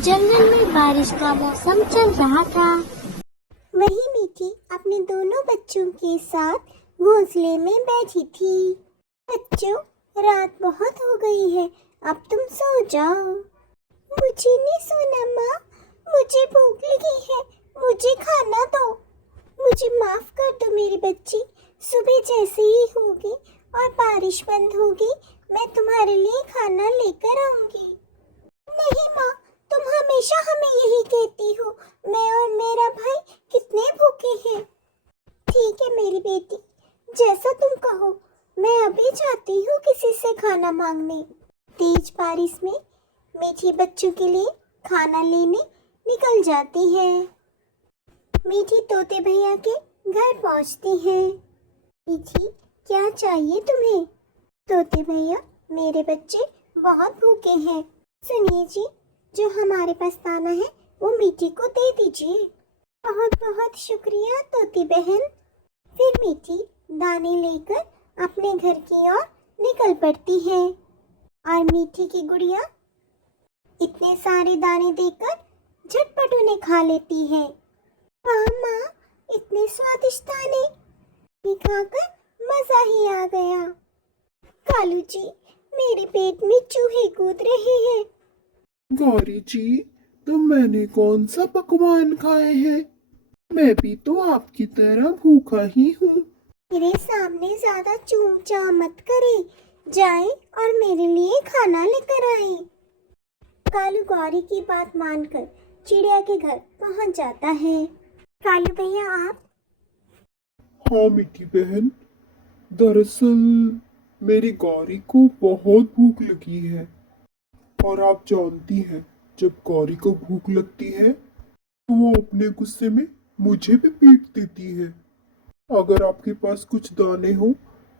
जंगल में बारिश का मौसम चल रहा था। वही मीठी अपने दोनों बच्चों के साथ घोंसले में बैठी थी। बच्चों, रात बहुत हो गई है, अब तुम सो जाओ। मुझे नहीं सोना माँ, मुझे भूख लगी है, मुझे खाना दो। मुझे माफ कर दो मेरी बच्ची, सुबह जैसे ही होगी और बारिश बंद होगी मैं तुम्हारे लिए खाना लेकर आऊंगी। नहीं माँ, तुम हमेशा हमें यही कहती हो, मैं और मेरा भाई कितने भूखे हैं। ठीक है मेरी बेटी, जैसा तुम कहो, मैं अभी जाती हूँ किसी से खाना मांगने। तेज बारिश में मीठी बच्चों के लिए खाना लेने निकल जाती है। मीठी तोते भैया के घर पहुँचती है। मीठी, क्या चाहिए तुम्हें? तोते भैया, मेरे बच्चे बहुत भूखे हैं, सुनिए जी, जो हमारे पास दाना है वो मीठी को दे दीजिए। बहुत बहुत शुक्रिया तोती बहन। फिर मीठी दाने लेकर अपने घर की ओर निकल पड़ती है और मीठी की गुड़िया इतने सारे दाने देकर झटपट उन्हें खा लेती है। वाह माँ, इतने स्वादिष्ट दाने, ये खाकर मजा ही आ गया। कालू जी, मेरे पेट में चूहे कूद रहे हैं। गौरी जी, तो मैंने कौन सा पकवान खाए हैं? मैं भी तो आपकी तरह भूखा ही हूँ। मेरे सामने ज्यादा चूचा मत करे, जाए और मेरे लिए खाना लेकर आए। कालू गौरी की बात मानकर चिड़िया के घर पहुंच जाता है। कालू भैया आप? हाँ मीठी बहन, दरअसल मेरी गौरी को बहुत भूख लगी है और आप जानती हैं, जब गौरी को भूख लगती है तो वो अपने गुस्से में मुझे भी पीट देती है। अगर आपके पास कुछ दाने हो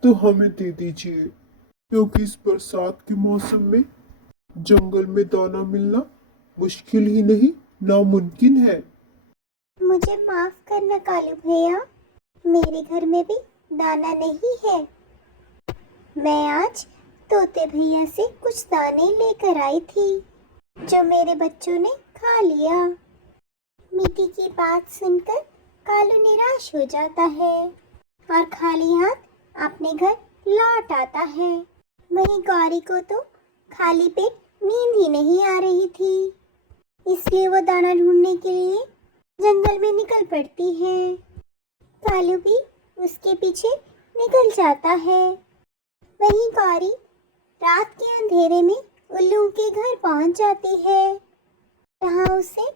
तो हमें दे दीजिए, क्योंकि इस बरसात के मौसम में जंगल में दाना मिलना मुश्किल ही नहीं, नामुमकिन है। मुझे माफ करना कालू भैया, मेरे घर में भी दाना नहीं है। मैं आज तोते भैया से कुछ दाने लेकर आई थी, जो मेरे बच्चों ने खा लिया। मीठी की बात सुनकर कालू निराश हो जाता है और खाली हाथ अपने घर लौट आता है। वहीं गौरी को तो खाली पेट नींद ही नहीं आ रही थी, इसलिए वो दाना ढूंढने के लिए जंगल में निकल पड़ती है। कालू भी उसके पीछे निकल जाता है। वहीं गौरी रात के अंधेरे में उल्लू के घर पहुंच जाती है, जहां उसे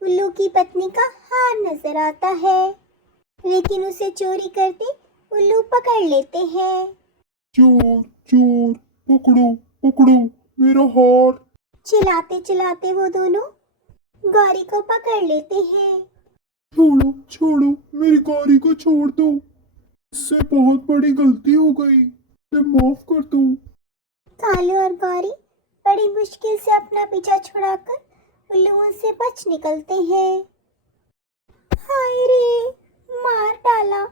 उल्लू की पत्नी का हार नजर आता है, लेकिन उसे चोरी करते उल्लू पकड़ लेते हैं। चोर चोर, पकड़ो पकड़ो मेरा हार। चिल्लाते चिल्लाते वो दोनों गौरी को पकड़ लेते हैं। छोड़ो छोड़ो, मेरी गौरी को छोड़ दो, इससे बहुत बड़ी गलती हो गई, इसे माफ कर दो। कालू और गौरी बड़ी मुश्किल से अपना पीछा छुड़ाकर उल्लुओं से बच निकलते हैं। हाय रे, मार डाला,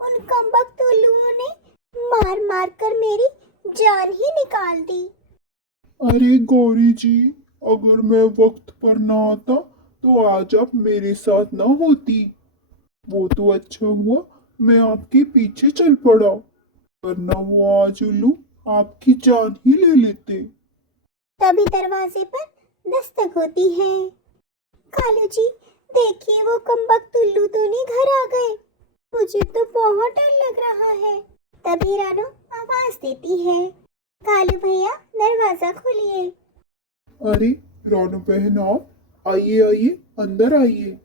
उन कमबख्त उल्लुओं ने मार मार कर मेरी जान ही निकाल दी। अरे गौरी जी, अगर मैं वक्त पर ना आता तो आज आप मेरे साथ ना होती। वो तो अच्छा हुआ मैं आपके पीछे चल पड़ा, वरना वो आज उल्लू आपकी जान ही ले लेते। तभी दरवाजे पर दस्तक होती है। कालू जी, देखिए वो कमबख्त उल्लू दोनों घर आ गए, मुझे तो बहुत डर लग रहा है। तभी रानू आवाज देती है, कालू भैया दरवाजा खोलिए। अरे रानू बहन, आप आइए आइए, अंदर आइए।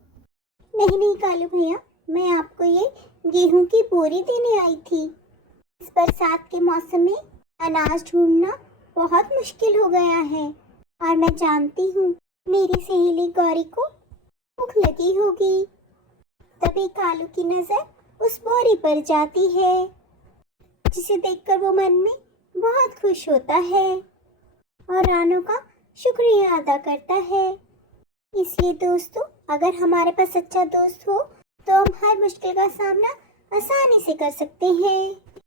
नहीं नहीं कालू भैया, मैं आपको ये गेहूं की बोरी देने आई थी। इस बरसात के मौसम में अनाज ढूंढना बहुत मुश्किल हो गया है, और मैं जानती हूँ मेरी सहेली गौरी को भूख लगी होगी। तभी कालू की नजर उस बोरी पर जाती है, जिसे देखकर वो मन में बहुत खुश होता है और रानू का शुक्रिया अदा करता है। इसलिए दोस्तों, अगर हमारे पास सच्चा दोस्त हो तो हम हर मुश्किल का सामना आसानी से कर सकते हैं।